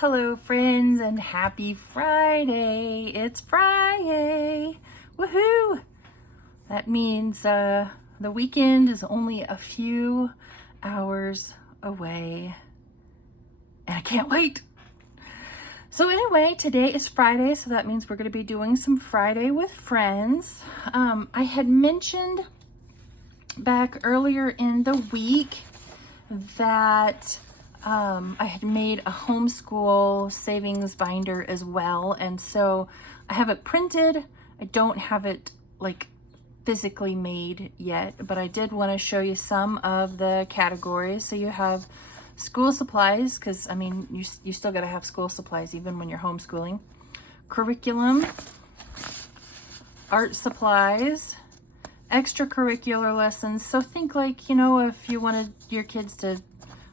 Hello friends and happy Friday. It's FRI-YAY. Woohoo! That means the weekend is only a few hours away and I can't wait. So anyway, today is Friday, so that means we're going to be doing some Friday with friends. I had mentioned back earlier in the week that I had made a homeschool savings binder as well, and so I have it printed. I don't have it like physically made yet, but I did want to show you some of the categories. So you have school supplies, because I mean you still got to have school supplies even when you're homeschooling. Curriculum, art supplies, extracurricular lessons. So think like, you know, if you wanted your kids to,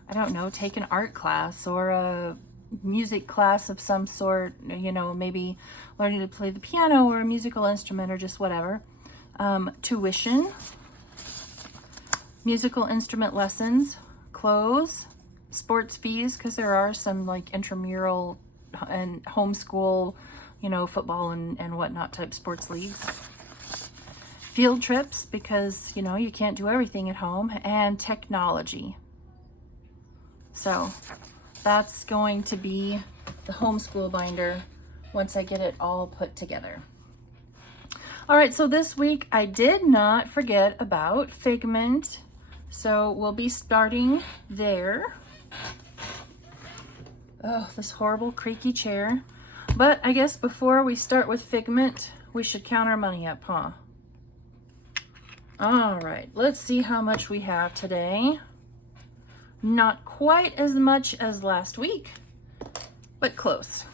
I don't know, take an art class or a music class of some sort, you know, maybe learning to play the piano or a musical instrument or just whatever. Tuition, musical instrument lessons, clothes, sports fees, because there are some like intramural and homeschool, you know, football and whatnot type sports leagues. Field trips, because, you know, you can't do everything at home, and technology. So that's going to be the homeschool binder once I get it all put together. All right, so this week I did not forget about Figment. So we'll be starting there. Oh, this horrible creaky chair. But I guess before we start with Figment, we should count our money up, huh? All right, let's see how much we have today. Not quite as much as last week, but close.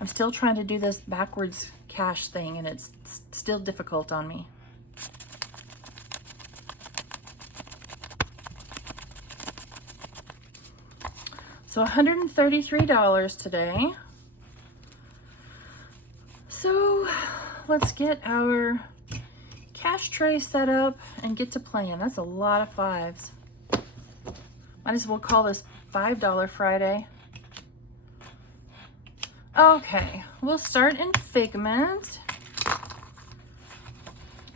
I'm still trying to do this backwards cash thing, and it's still difficult on me. So $133 today. So let's get our cash tray set up and get to playing. That's a lot of fives. Might as well call this $5 Friday. Okay, we'll start in Figment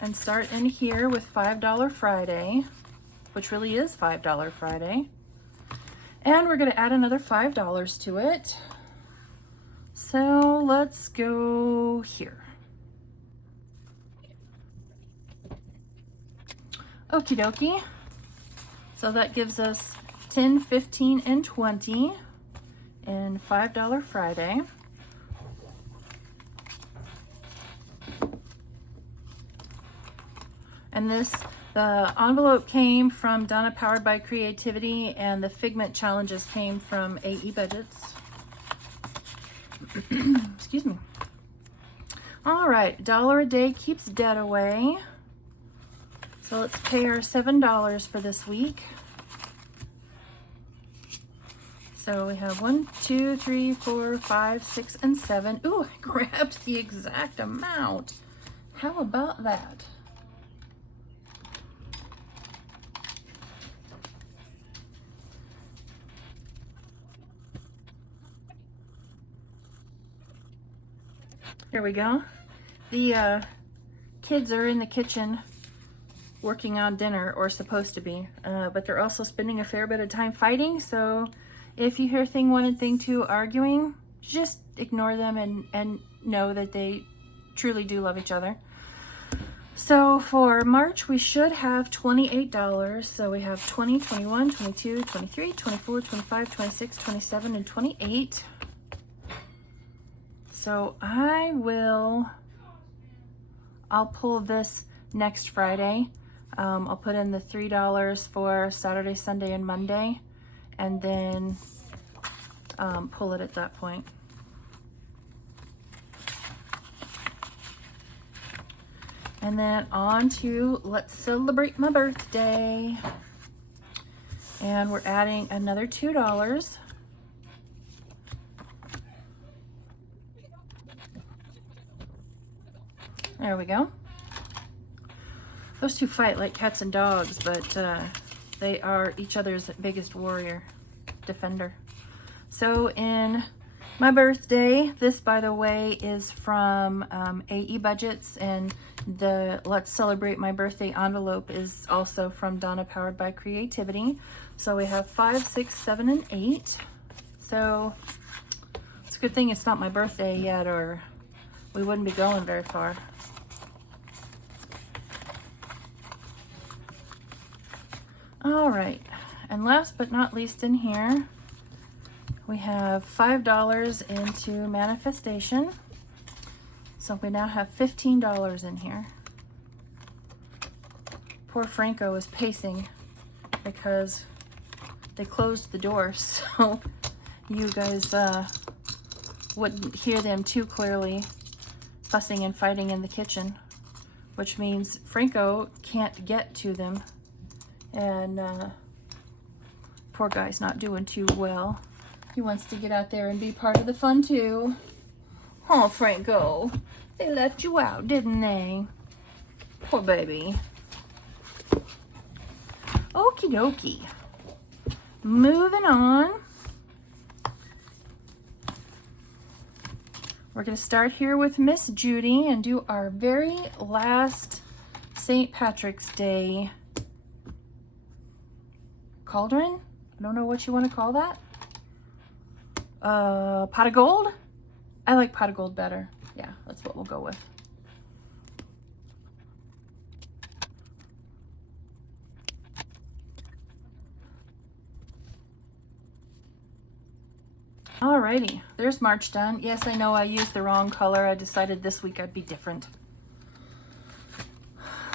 and start in here with $5 Friday, which really is $5 Friday. And we're going to add another $5 to it. So let's go here. Okie dokie. So that gives us 10, 15, and 20 in $5 Friday. And the envelope came from Donna Powered by Creativity, and the Figment challenges came from AE Budgets. Excuse me. All right, $1 a day keeps debt away. So let's pay our $7 for this week. So we have 1, 2, 3, 4, 5, 6, and 7. Ooh, I grabbed the exact amount. How about that? Here we go. The kids are in the kitchen working on dinner, or supposed to be, but they're also spending a fair bit of time fighting. So if you hear thing 1 and thing 2 arguing, just ignore them and know that they truly do love each other. So for March, we should have $28. So we have 20, 21, 22, 23, 24, 25, 26, 27, and 28. So I'll pull this next Friday. I'll put in the $3 for Saturday, Sunday, and Monday, and then pull it at that point. And then on to Let's Celebrate My Birthday. And we're adding another $2. There we go. Those two fight like cats and dogs, but they are each other's biggest warrior, defender. So in my birthday, this, by the way, is from AE Budgets, and the Let's Celebrate My Birthday envelope is also from Donna Powered by Creativity. So we have 5, 6, 7, and 8. So it's a good thing it's not my birthday yet, or we wouldn't be going very far. All right, and last but not least in here, we have $5 into manifestation. So we now have $15 in here. Poor Franco is pacing because they closed the door, so you guys wouldn't hear them too clearly fussing and fighting in the kitchen, which means Franco can't get to them, and poor guy's not doing too well. He wants to get out there and be part of the fun too. Oh, Franco, they left you out, didn't they? Poor baby. Okie dokie. Moving on. We're going to start here with Miss Judy and do our very last St. Patrick's Day cauldron. I don't know what you want to call that. Pot of gold? I like pot of gold better. Yeah, that's what we'll go with. Alrighty, there's March done. Yes, I know I used the wrong color. I decided this week I'd be different.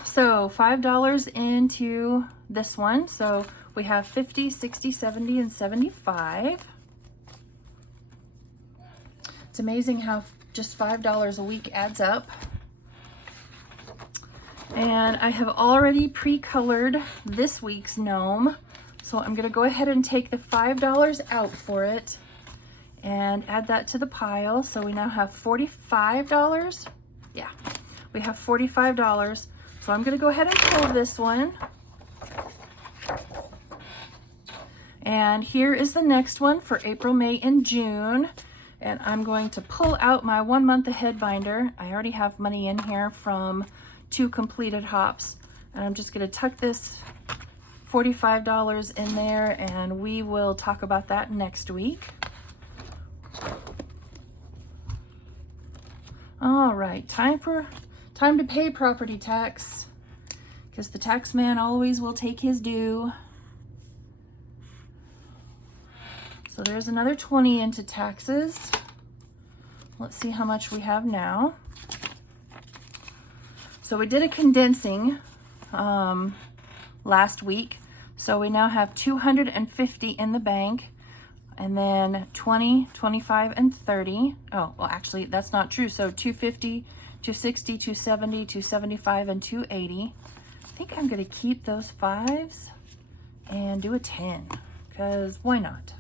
So $5 into this one. So we have 50, 60, 70, and 75. It's amazing how just $5 a week adds up. And I have already pre-colored this week's gnome. So I'm gonna go ahead and take the $5 out for it and add that to the pile. So we now have $45. Yeah, we have $45. So I'm gonna go ahead and pull this one. And here is the next one for April, May, and June. And I'm going to pull out my 1 month ahead binder. I already have money in here from 2 completed hops. And I'm just gonna tuck this $45 in there, and we will talk about that next week. All right, time to pay property tax, because the tax man always will take his due. So there's another 20 into taxes. Let's see how much we have now. So we did a condensing last week. So we now have 250 in the bank, and then 20, 25, and 30. Oh, well, actually, that's not true. So 250, 260, 270, 275, and 280. I think I'm going to keep those 5s and do a 10, because why not?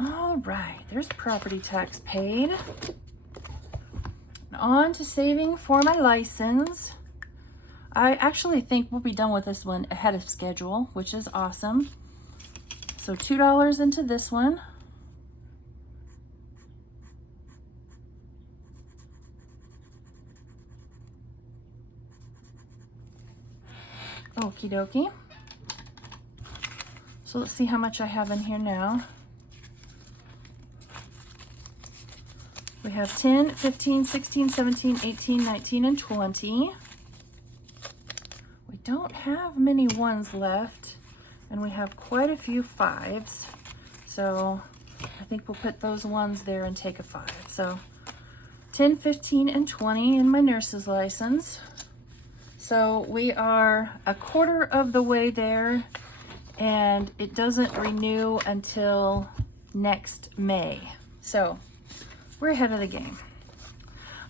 All right, there's property tax paid. On to saving for my license. I actually think we'll be done with this one ahead of schedule, which is awesome. So $2 into this one. Okie dokie. So let's see how much I have in here now. We have 10, 15, 16, 17, 18, 19, and 20. We don't have many 1s left, and we have quite a few 5s. So I think we'll put those 1s there and take a 5. So 10, 15, and 20 in my nurse's license. So we are a quarter of the way there, and it doesn't renew until next May. So we're ahead of the game.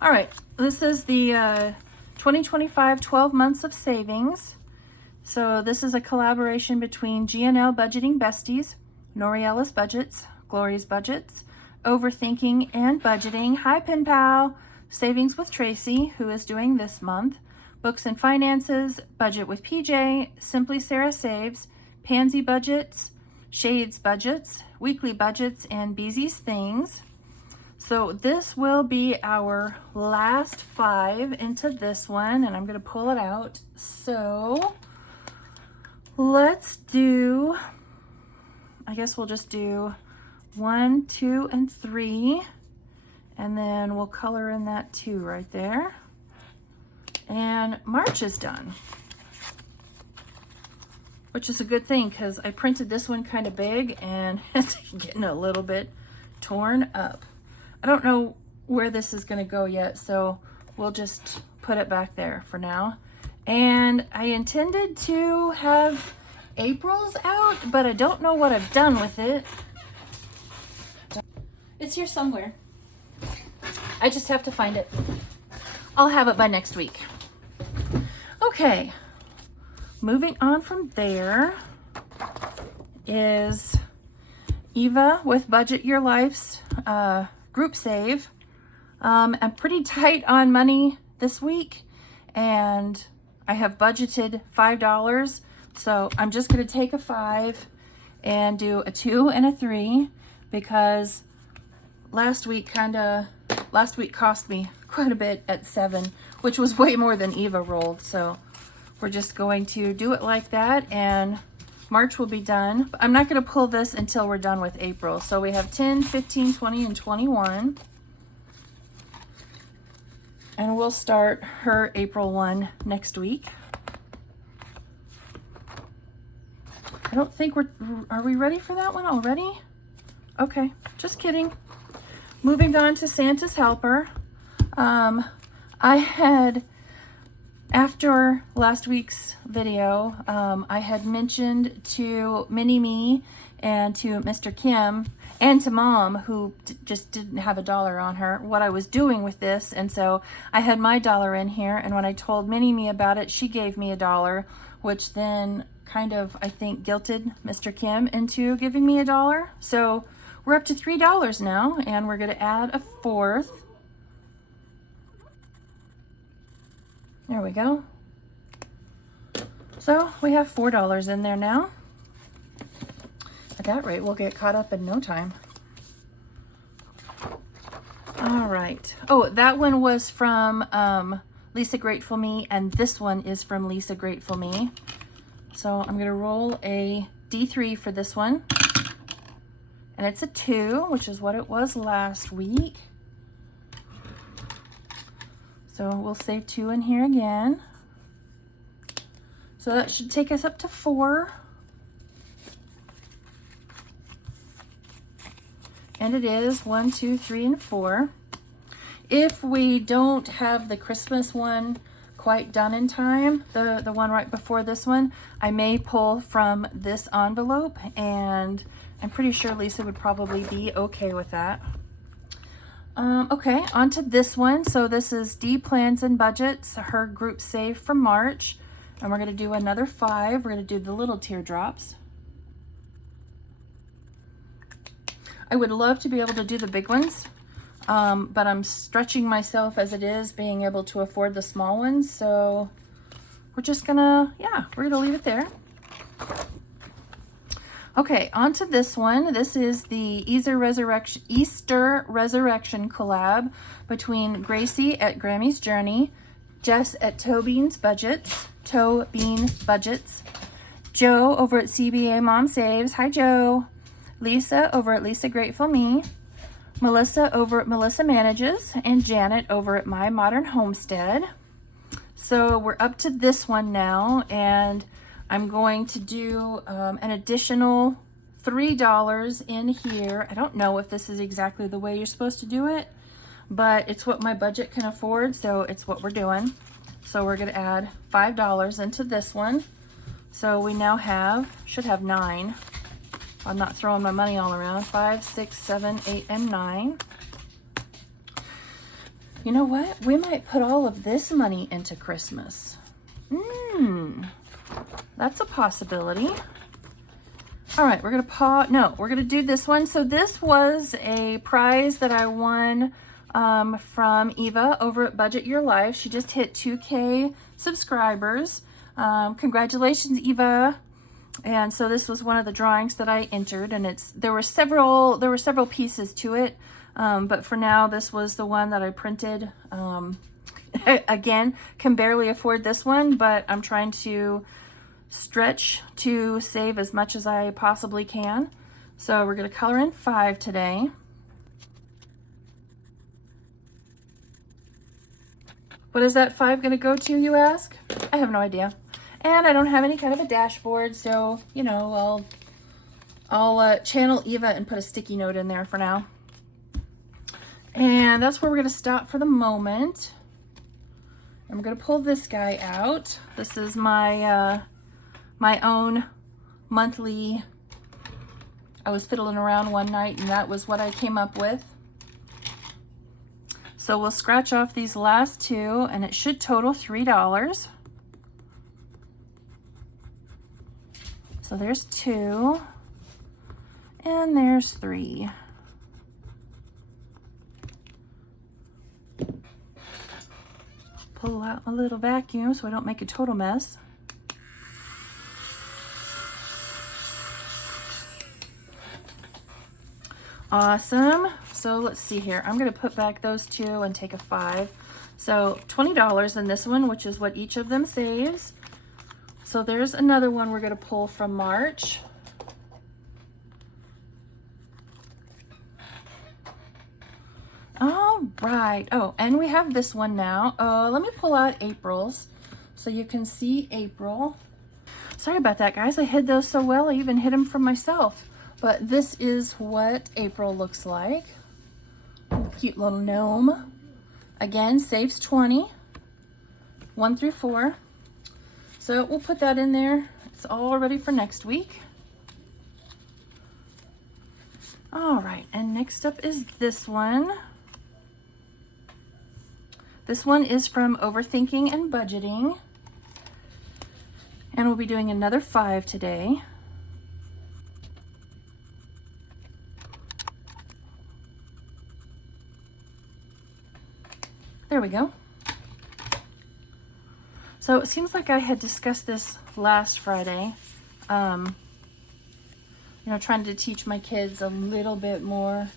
All right, this is the 2025 12 months of savings. So this is a collaboration between GNL Budgeting Besties, Noriella's Budgets, Glory's Budgets, Overthinking and Budgeting, Hi Pen Pal, Savings with Tracy, who is doing this month, Books and Finances, Budget with PJ, Simply Sarah Saves, Pansy Budgets, Shades Budgets, Weekly Budgets, and Beezy's Things. So this will be our last 5 into this one, and I'm going to pull it out. So let's do, I guess we'll just do 1, 2, and 3, and then we'll color in that 2 right there. And March is done, which is a good thing because I printed this one kind of big and it's getting a little bit torn up. I don't know where this is going to go yet, so we'll just put it back there for now. And I intended to have April's out, but I don't know what I've done with it. It's here somewhere. I just have to find it. I'll have it by next week. Okay, moving on from there is Eva with Budget Your Life's group save. I'm pretty tight on money this week, and I have budgeted $5, so I'm just going to take a 5 and do a 2 and a 3 because last week cost me quite a bit at 7, which was way more than Eva rolled. So we're just going to do it like that, and March will be done. I'm not going to pull this until we're done with April. So we have 10, 15, 20, and 21. And we'll start her April one next week. I don't think are we ready for that one already? Okay, just kidding. Moving on to Santa's Helper. I had, after last week's video, I had mentioned to Mini-Me and to Mr. Kim and to Mom, who just didn't have $1 on her, what I was doing with this. And so I had my $1 in here, and when I told Mini-Me about it, she gave me $1, which then kind of, I think, guilted Mr. Kim into giving me $1. So we're up to $3 now, and we're going to add a 4th. There we go. So we have $4 in there now. At that rate, we'll get caught up in no time. All right. Oh, that one was from Lisa Grateful Me, and this one is from Lisa Grateful Me. So I'm going to roll a D3 for this one. And it's a 2, which is what it was last week. So we'll save 2 in here again. So that should take us up to 4. And it is 1, 2, 3, and 4. If we don't have the Christmas one quite done in time, the one right before this one, I may pull from this envelope, and I'm pretty sure Lisa would probably be okay with that. Okay, on to this one. So this is D Plans and Budgets, her group save for March. And we're going to do another 5. We're going to do the little teardrops. I would love to be able to do the big ones, but I'm stretching myself as it is, being able to afford the small ones. So we're just gonna, we're gonna leave it there. Okay, on to this one. This is the Easter Resurrection collab between Gracie at Grammy's Journey, Jess at Toe Bean Budgets, Joe over at CBA Mom Saves. Hi, Joe. Lisa over at Lisa Grateful Me, Melissa over at Melissa Manages, and Janet over at My Modern Homestead. So we're up to this one now, and I'm going to do an additional $3 in here. I don't know if this is exactly the way you're supposed to do it, but it's what my budget can afford, so it's what we're doing. So we're going to add $5 into this one. So we now should have 9. I'm not throwing my money all around. 5, 6, 7, 8, and 9. You know what? We might put all of this money into Christmas. That's a possibility. All right, we're going to do this one. So this was a prize that I won from Eva over at Budget Your Life. She just hit 2K subscribers. Congratulations, Eva. And so this was one of the drawings that I entered, and there were several pieces to it. But for now, this was the one that I printed. Again, can barely afford this one, but I'm trying to stretch to save as much as I possibly can. So we're going to color in 5 today. What is that 5 going to go to, you ask? I have no idea. And I don't have any kind of a dashboard, so, you know, I'll channel Eva and put a sticky note in there for now. And that's where we're going to stop for the moment. I'm going to pull this guy out. This is my my own monthly. I was fiddling around one night, and that was what I came up with. So we'll scratch off these last 2, and it should total $3. So there's 2, and there's 3. Pull out a little vacuum so I don't make a total mess. Awesome. So let's see here. I'm going to put back those 2 and take a 5. So $20 in this one, which is what each of them saves. So there's another one we're going to pull from March. All right. Oh, and we have this one now. Let me pull out April's so you can see April. Sorry about that, guys. I hid those so well, I even hid them from myself. But this is what April looks like. Cute little gnome. Again, saves 20. 1 through 4. So we'll put that in there. It's all ready for next week. All right, and next up is this one. This one is from Overthinking and Budgeting. And we'll be doing another 5 today. There we go. So it seems like I had discussed this last Friday. You know, trying to teach my kids a little bit more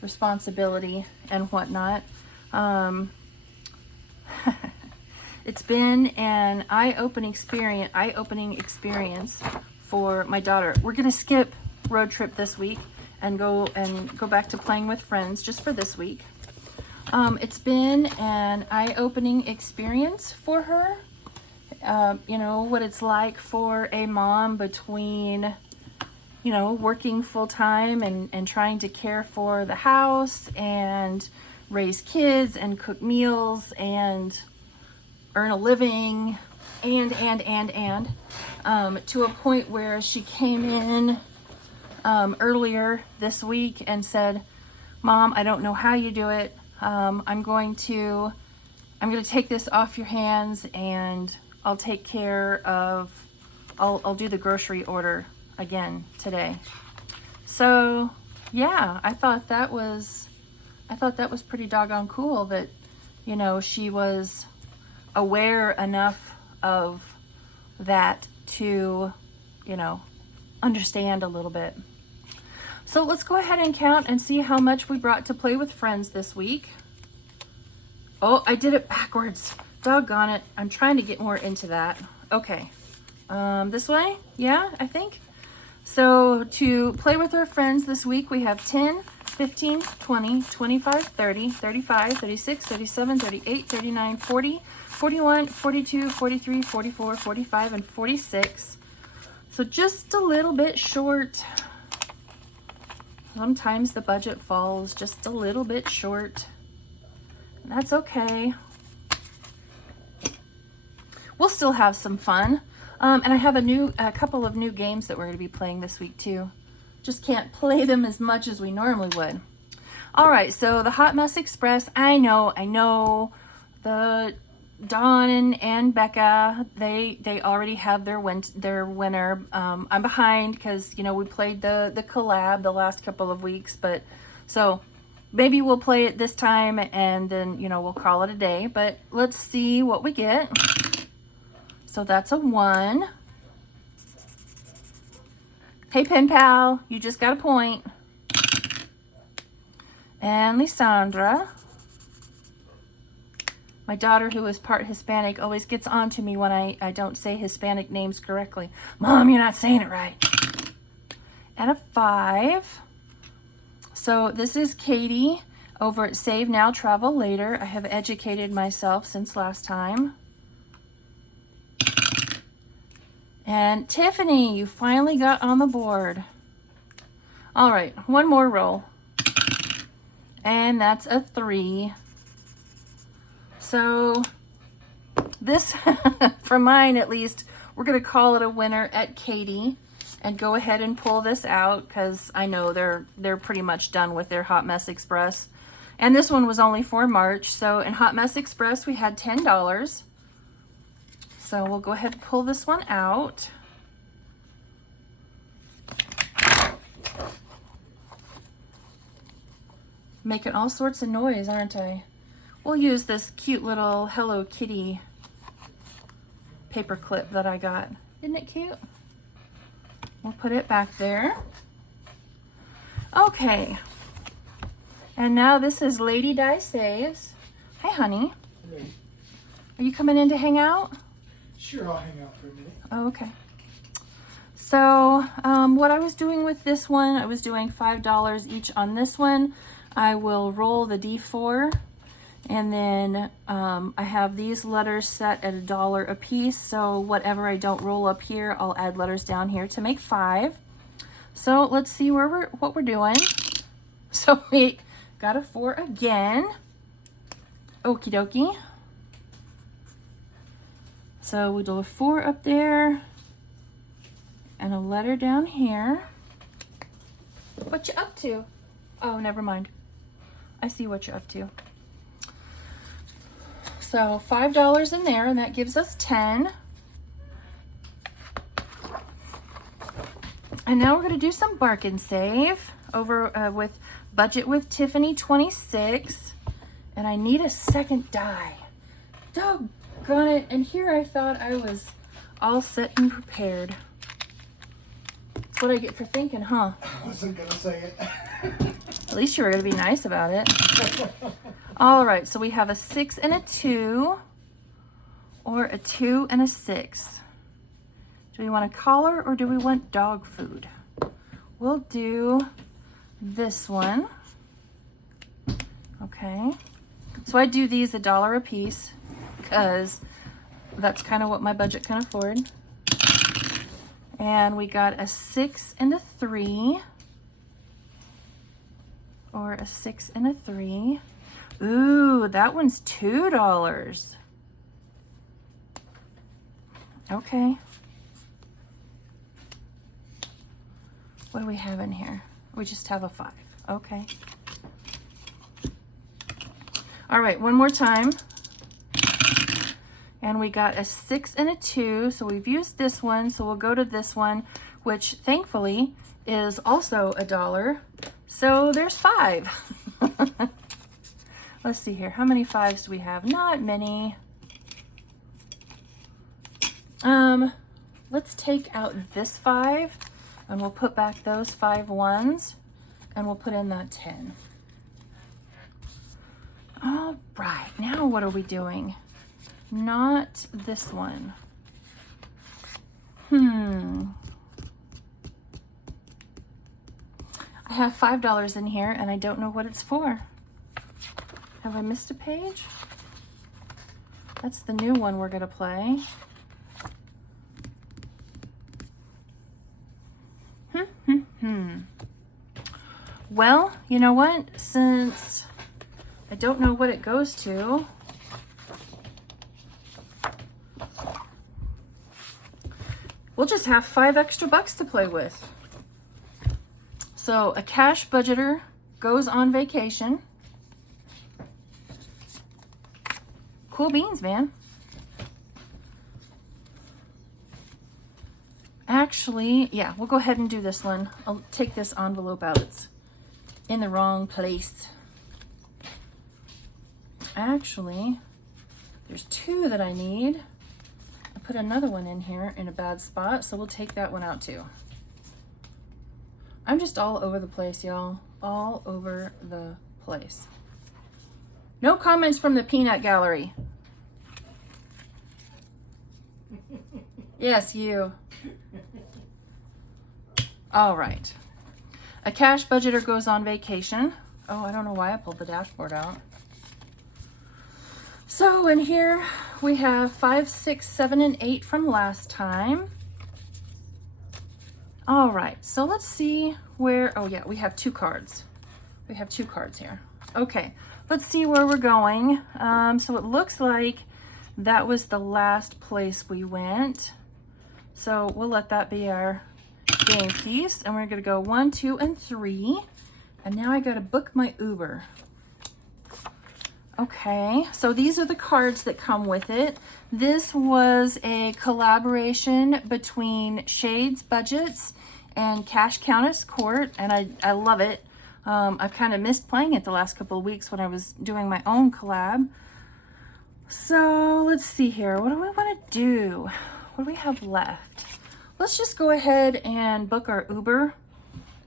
responsibility and whatnot. It's been an eye-opening experience for my daughter. We're gonna skip road trip this week and go back to playing with friends just for this week. It's been an eye-opening experience for her. You know, what it's like for a mom between, you know, working full-time and trying to care for the house and raise kids and cook meals and earn a living and to a point where she came in earlier this week and said, "Mom, I don't know how you do it. I'm going to take this off your hands, and I'll take care of, I'll do the grocery order again today." So yeah, I thought that was pretty doggone cool that, you know, she was aware enough of that to, you know, understand a little bit. So let's go ahead and count and see how much we brought to play with friends this week. Oh, I did it backwards. Doggone it. I'm trying to get more into that. Okay. This way? Yeah, I think. So to play with our friends this week, we have 10, 15, 20, 25, 30, 35, 36, 37, 38, 39, 40, 41, 42, 43, 44, 45, and 46. So just a little bit short. Sometimes the budget falls just a little bit short. That's okay. We'll still have some fun. And I have a couple of new games that we're going to be playing this week too. Just can't play them as much as we normally would. All right, so the Hot Mess Express. I know. The Dawn and Becca, they already have their winner. I'm behind because, you know, we played the collab the last couple of weeks, but so maybe we'll play it this time and then, you know, we'll call it a day. But let's see what we get. So that's a 1. Hey, pen pal, you just got a point. And Lysandra. My daughter, who is part Hispanic, always gets on to me when I don't say Hispanic names correctly. Mom, you're not saying it right. And a 5. So this is Katie over at Save Now, Travel Later. I have educated myself since last time. And Tiffany, you finally got on the board. All right, one more roll. And that's a 3. So this, for mine at least, we're going to call it a winner at Katie and go ahead and pull this out because I know they're pretty much done with their Hot Mess Express. And this one was only for March. So in Hot Mess Express, we had $10. So we'll go ahead and pull this one out. Making all sorts of noise, aren't I? We'll use this cute little Hello Kitty paper clip that I got. Isn't it cute? We'll put it back there. Okay. And now this is Lady Di Saves. Hi, honey. Hey. Are you coming in to hang out? Sure, I'll hang out for a minute. Oh, okay. So what I was doing with this one, I was doing $5 each on this one. I will roll the D4. And then I have these letters set at $1 a piece. So whatever I don't roll up here, I'll add letters down here to make 5. So let's see what we're doing. So we got a 4 again. Okie dokie. So we do a 4 up there and a letter down here. What you up to? Oh, never mind. I see what you're up to. So $5 in there, and that gives us 10. And now we're going to do some bark and save over with Budget with Tiffany 26. And I need a second die. Doggone it. And here I thought I was all set and prepared. That's what I get for thinking, huh? I wasn't going to say it. At least you were going to be nice about it. All right, so we have a 6 and a 2, or a 2 and a 6. Do we want a collar or do we want dog food? We'll do this one. Okay. So I do these $1 a piece because that's kind of what my budget can afford. And we got a 6 and a 3, or a 6 and a 3. Ooh, that one's $2. Okay. What do we have in here? We just have a 5. Okay. All right, one more time. And we got a 6 and a 2. So we've used this one. So we'll go to this one, which thankfully is also $1. So there's 5. Let's see here. How many 5s do we have? Not many. Let's take out this 5 and we'll put back those 5 1s and we'll put in that 10. All right, now what are we doing? Not this one. I have $5 in here and I don't know what it's for. Have I missed a page? That's the new one we're gonna play. Well, you know what? Since I don't know what it goes to, we'll just have 5 extra bucks to play with. So a cash budgeter goes on vacation. Cool beans, man. Actually, yeah, we'll go ahead and do this one. I'll take this envelope out. It's in the wrong place. Actually, there's 2 that I need. I put another one in here in a bad spot, so we'll take that one out too. I'm just all over the place, y'all. All over the place. No comments from the peanut gallery. Yes, you. All right. A cash budgeter goes on vacation. Oh, I don't know why I pulled the dashboard out. So in here we have 5, 6, 7, and 8 from last time. All right, so let's see where, oh yeah, we have 2 cards. We have 2 cards here. Okay, let's see where we're going. So it looks like that was the last place we went. So we'll let that be our game piece. And we're gonna go 1, 2, and 3. And now I gotta book my Uber. Okay, so these are the cards that come with it. This was a collaboration between Shades Budgets and Cash Countess Court, and I love it. I've kind of missed playing it the last couple of weeks when I was doing my own collab. So let's see here. What do we want to do? What do we have left? Let's just go ahead and book our Uber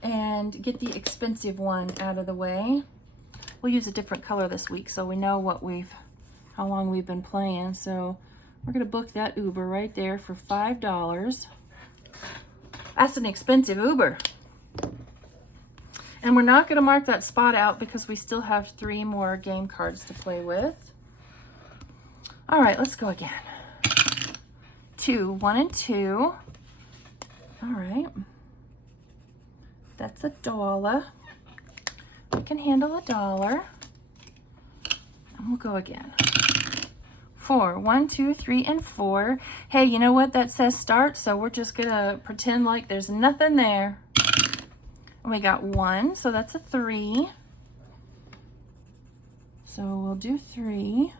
and get the expensive one out of the way. We'll use a different color this week so we know how long we've been playing. So we're gonna book that Uber right there for $5. That's an expensive Uber. And we're not gonna mark that spot out because we still have 3 more game cards to play with. All right, let's go again. 2, 1, and 2. All right. That's $1. We can handle $1. And we'll go again. 4, 1, 2, 3, and 4. Hey, you know what? That says start, so we're just gonna pretend like there's nothing there. And we got 1, so that's a 3. So we'll do 3.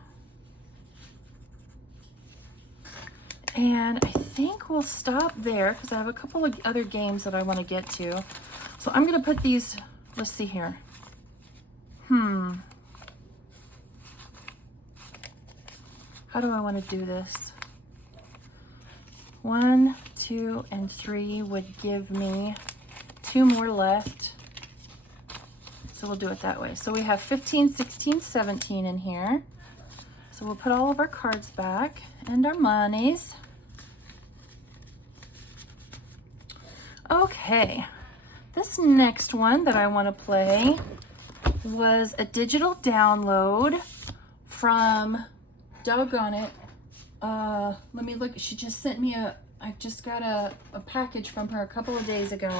And I think we'll stop there because I have a couple of other games that I want to get to. So I'm gonna put these, let's see here. How do I want to do this? 1, 2, and 3 would give me 2 more left. So we'll do it that way. So we have 15, 16, 17 in here. So we'll put all of our cards back and our monies. Okay, this next one that I want to play was a digital download from, doggone it, let me look, she just sent me I just got a package from her a couple of days ago.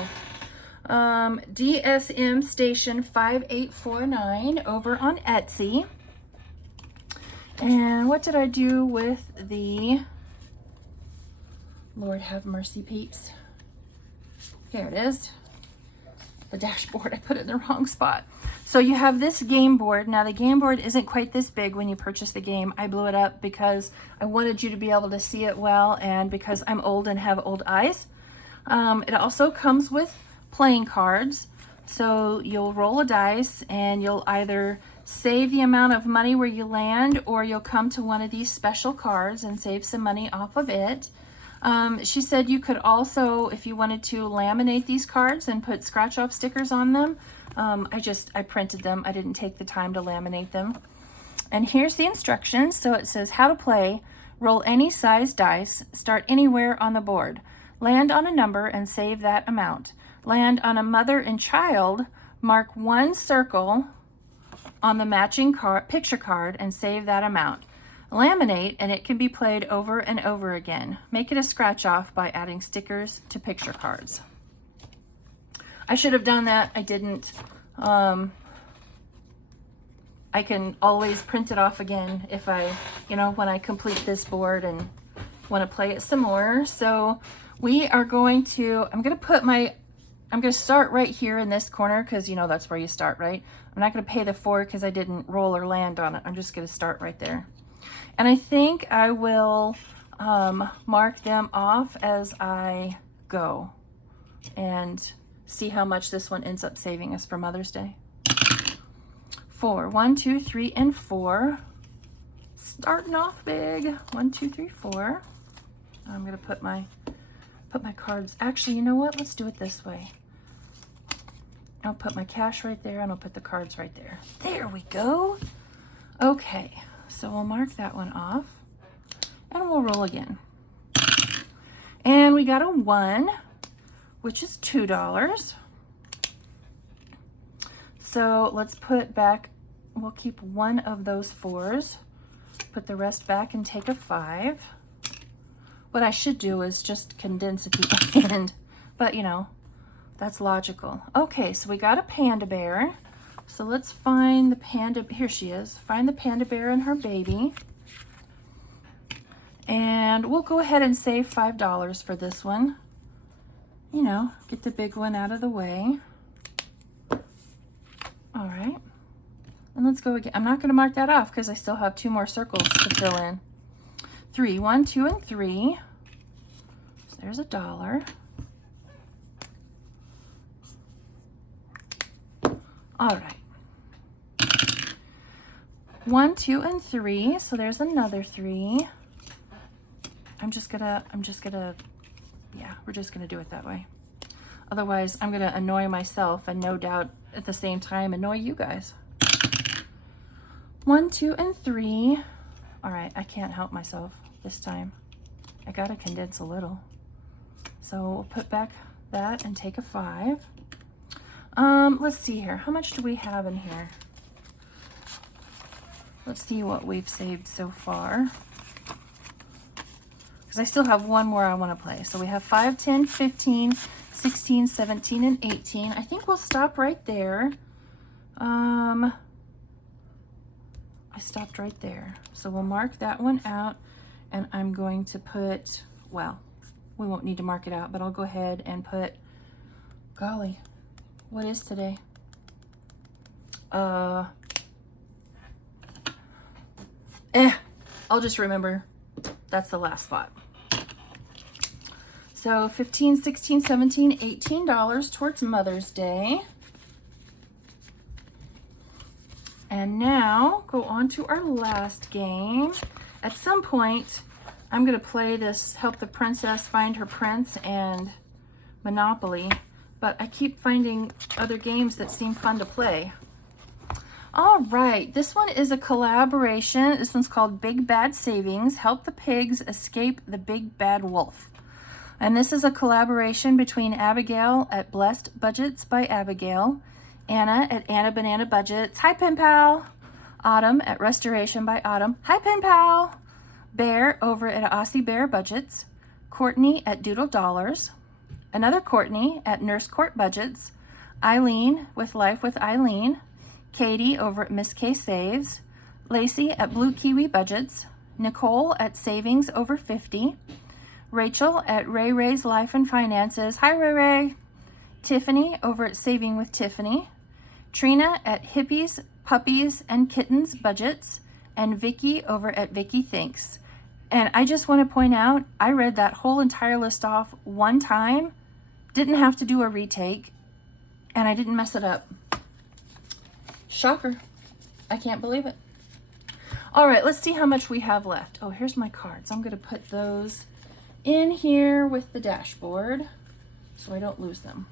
DSM Station 5849 over on Etsy. And what did I do with the, Lord have mercy peeps. Here it is. The dashboard, I put it in the wrong spot. So you have this game board. Now the game board isn't quite this big when you purchase the game. I blew it up because I wanted you to be able to see it well and because I'm old and have old eyes. It also comes with playing cards. So you'll roll a dice and you'll either save the amount of money where you land or you'll come to one of these special cards and save some money off of it. She said you could also, if you wanted to, laminate these cards and put scratch off stickers on them. I printed them. I didn't take the time to laminate them. And here's the instructions. So it says how to play, roll any size dice, start anywhere on the board, land on a number and save that amount. Land on a mother and child, mark 1 circle on the matching picture card and save that amount. Laminate and it can be played over and over again. Make it a scratch off by adding stickers to picture cards. I should have done that. I didn't. I can always print it off again if when I complete this board and want to play it some more. So we are going to, I'm going to start right here in this corner because that's where you start, right? I'm not going to pay the 4 because I didn't roll or land on it. I'm just going to start right there. And I think I will mark them off as I go and see how much this one ends up saving us for Mother's Day. 4, 1, 2, 3, and 4. Starting off big. 1, 2, 3, 4. I'm gonna put my cards. Actually, you know what? Let's do it this way. I'll put my cash right there, and I'll put the cards right there. There we go. Okay, so we'll mark that one off, and we'll roll again. And we got a 1, which is $2. So let's put back, we'll keep one of those 4s, put the rest back and take a 5. What I should do is just condense at the end, but you know, that's logical. Okay, so we got a panda bear. So let's find the panda, here she is. Find the panda bear and her baby. And we'll go ahead and save $5 for this one. You know, get the big one out of the way. All right, and let's go again. I'm not gonna mark that off because I still have 2 more circles to fill in. 3, 1, 2, and 3. So there's $1. All right. 1, 2, and 3. So there's another 3. I'm just gonna, yeah, we're just gonna do it that way. Otherwise, I'm gonna annoy myself and no doubt at the same time annoy you guys. 1, 2, and 3. All right, I can't help myself this time. I gotta condense a little. So we'll put back that and take a 5. Let's see here. How much do we have in here? Let's see what we've saved so far. Because I still have one more I want to play. So we have 5, 10, 15, 16, 17, and 18. I think we'll stop right there. I stopped right there. So we'll mark that one out. And I'm going to put, well, we won't need to mark it out, but I'll go ahead and put, golly, what is today? I'll just remember that's the last spot. So 15, 16, 17, $18 towards Mother's Day. And now go on to our last game. At some point, I'm gonna play this Help the Princess Find Her Prince and Monopoly, but I keep finding other games that seem fun to play. All right, this one is a collaboration. This one's called Big Bad Savings, Help the Pigs Escape the Big Bad Wolf. And this is a collaboration between Abigail at Blessed Budgets by Abigail, Anna at Anna Banana Budgets, hi Pen Pal, Autumn at Restoration by Autumn, hi Pen Pal, Bear over at Aussie Bear Budgets, Courtney at Doodle Dollars, another Courtney at Nurse Court Budgets, Eileen with Life with Eileen, Katie over at Miss K Saves, Lacey at Blue Kiwi Budgets, Nicole at Savings Over 50, Rachel at Ray Ray's Life and Finances, hi Ray Ray, Tiffany over at Saving with Tiffany, Trina at Hippies, Puppies, and Kittens Budgets, and Vicky over at Vicky Thinks. And I just want to point out, I read that whole entire list off one time, didn't have to do a retake, and I didn't mess it up. Shocker. I can't believe it. All right, let's see how much we have left. Oh, here's my cards. I'm going to put those in here with the dashboard so I don't lose them.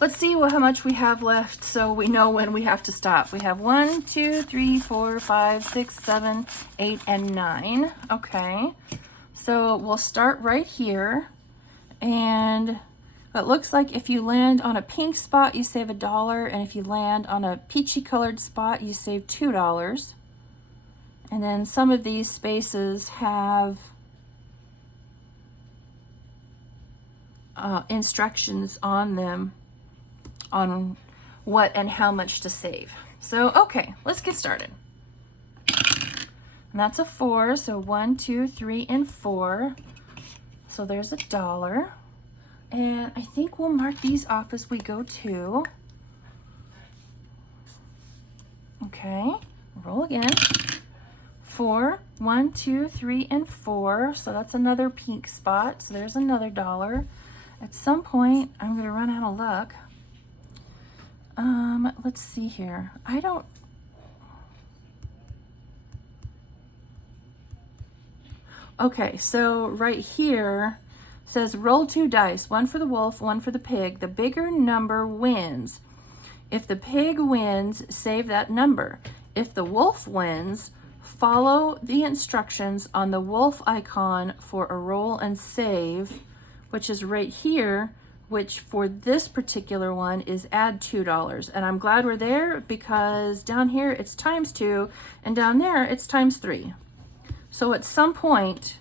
Let's see how much we have left so we know when we have to stop. We have 1, 2, 3, 4, 5, 6, 7, 8, and 9. Okay, so we'll start right here. And it looks like if you land on a pink spot, you save $1. And if you land on a peachy colored spot, you save $2. And then some of these spaces have instructions on them on what and how much to save. So, okay, let's get started. And that's a 4, so 1, 2, 3, and 4. So there's $1. And I think we'll mark these off as we go too. Okay, roll again. 4, 1, 2, 3, and 4. So that's another pink spot. So there's another $1. At some point, I'm going to run out of luck. Let's see here. Okay, so right here, says roll 2 dice, one for the wolf, one for the pig. The bigger number wins. If the pig wins, save that number. If the wolf wins, follow the instructions on the wolf icon for a roll and save, which is right here, which for this particular one is add $2. And I'm glad we're there because down here it's ×2 and down there it's ×3. So at some point,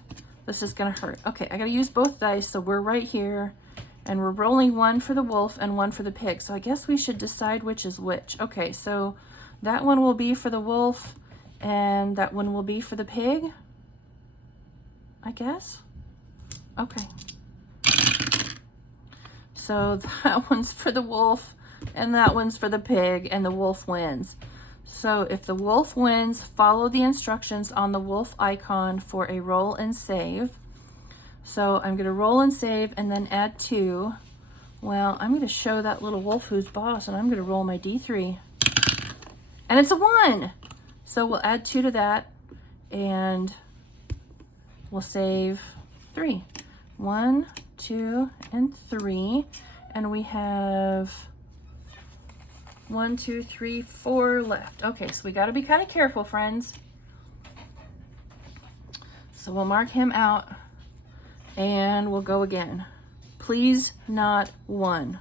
this is gonna hurt. Okay, I gotta use both dice, so we're right here and we're rolling one for the wolf and one for the pig. So I guess we should decide which is which. Okay, so that one will be for the wolf and that one will be for the pig, I guess. Okay. So that one's for the wolf and that one's for the pig, and the wolf wins. So if the wolf wins, follow the instructions on the wolf icon for a roll and save. So I'm gonna roll and save and then add 2. Well, I'm gonna show that little wolf who's boss, and I'm gonna roll my D3. And it's a 1. So we'll add 2 to that and we'll save 3. 1, 2, and 3. And we have 1, 2, 3, 4 left. Okay, so we got to be kind of careful, friends. So we'll mark him out and we'll go again. Please not 1.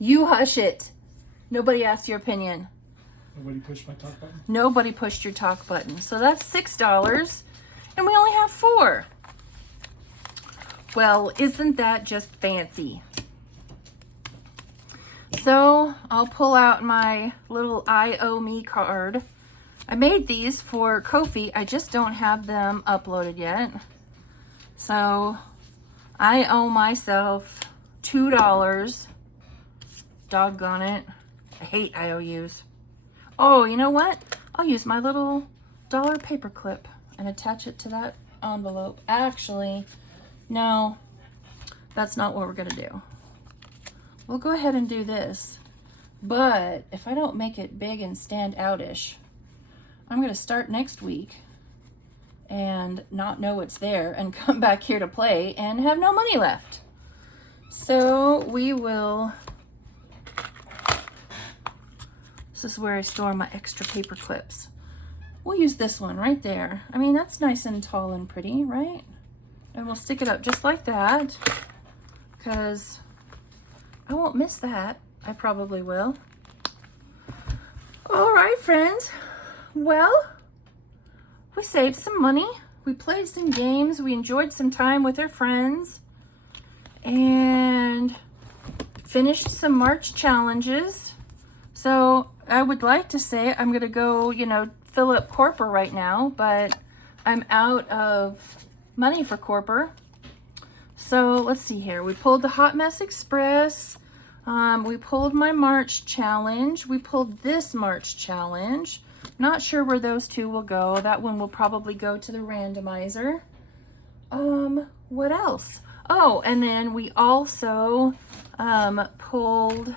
You hush it. Nobody asked your opinion. Nobody pushed my talk button? Nobody pushed your talk button. So that's $6 and we only have 4. Well, isn't that just fancy? So I'll pull out my little I owe me card. I made these for Ko-fi. I just don't have them uploaded yet. So I owe myself $2. Doggone it. I hate IOUs. Oh, you know what? I'll use my little dollar paper clip and attach it to that envelope. Actually, no, that's not what we're gonna do. We'll go ahead and do this, but if I don't make it big and stand outish, I'm gonna start next week and not know it's there and come back here to play and have no money left. So we will, this is where I store my extra paper clips. We'll use this one right there. I mean, that's nice and tall and pretty, right? And we'll stick it up just like that because I won't miss that. I probably will. All right, friends. Well, we saved some money. We played some games. We enjoyed some time with our friends and finished some March challenges. So I would like to say I'm gonna go, fill up Corper right now, but I'm out of money for Corper. So let's see here. We pulled the Hot Mess Express. We pulled my March challenge. We pulled this March challenge. Not sure where those two will go. That one will probably go to the randomizer. What else? Oh, and then we also pulled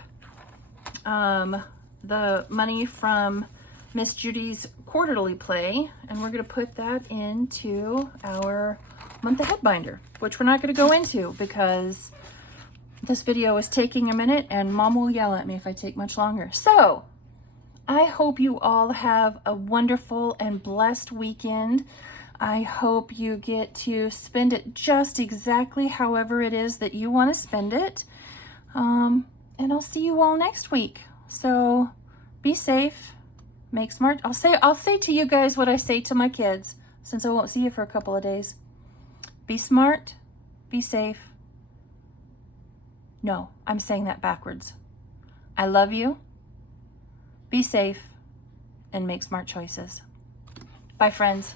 the money from Miss Judy's quarterly play, and we're going to put that into our month ahead binder, which we're not going to go into because this video is taking a minute and Mom will yell at me if I take much longer. So I hope you all have a wonderful and blessed weekend. I hope you get to spend it just exactly however it is that you want to spend it. And I'll see you all next week. So be safe, make smart. I'll say to you guys what I say to my kids since I won't see you for a couple of days. Be smart, be safe. No, I'm saying that backwards. I love you. Be safe and make smart choices. Bye, friends.